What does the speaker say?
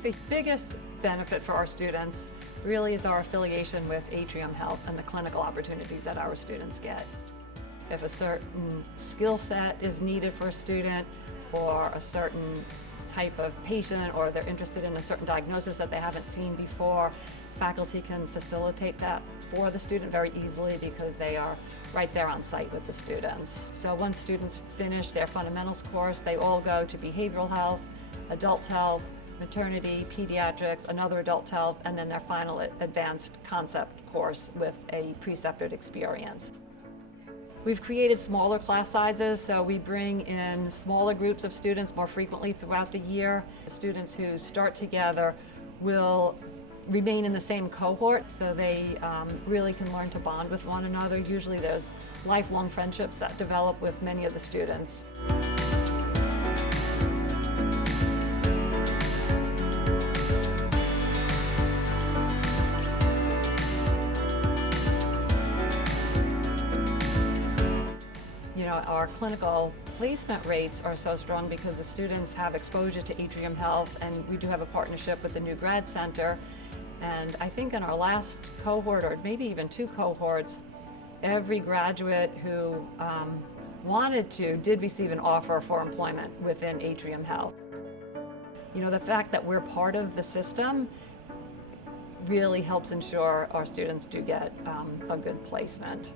think the biggest benefit for our students really is our affiliation with Atrium Health and the clinical opportunities that our students get. If a certain skill set is needed for a student, or a certain type of patient, or they're interested in a certain diagnosis that they haven't seen before, faculty can facilitate that for the student very easily because they are right there on site with the students. So once students finish their fundamentals course, they all go to behavioral health, adult health, maternity, pediatrics, another adult health, and then their final advanced concept course with a preceptored experience. We've created smaller class sizes, so we bring in smaller groups of students more frequently throughout the year. Students who start together will remain in the same cohort, so they really can learn to bond with one another. Usually there's lifelong friendships that develop with many of the students. You know, our clinical placement rates are so strong because the students have exposure to Atrium Health, and we do have a partnership with the new grad center. And I think in our last cohort, or maybe even 2 cohorts, every graduate who wanted to did receive an offer for employment within Atrium Health. You know, the fact that we're part of the system really helps ensure our students do get a good placement.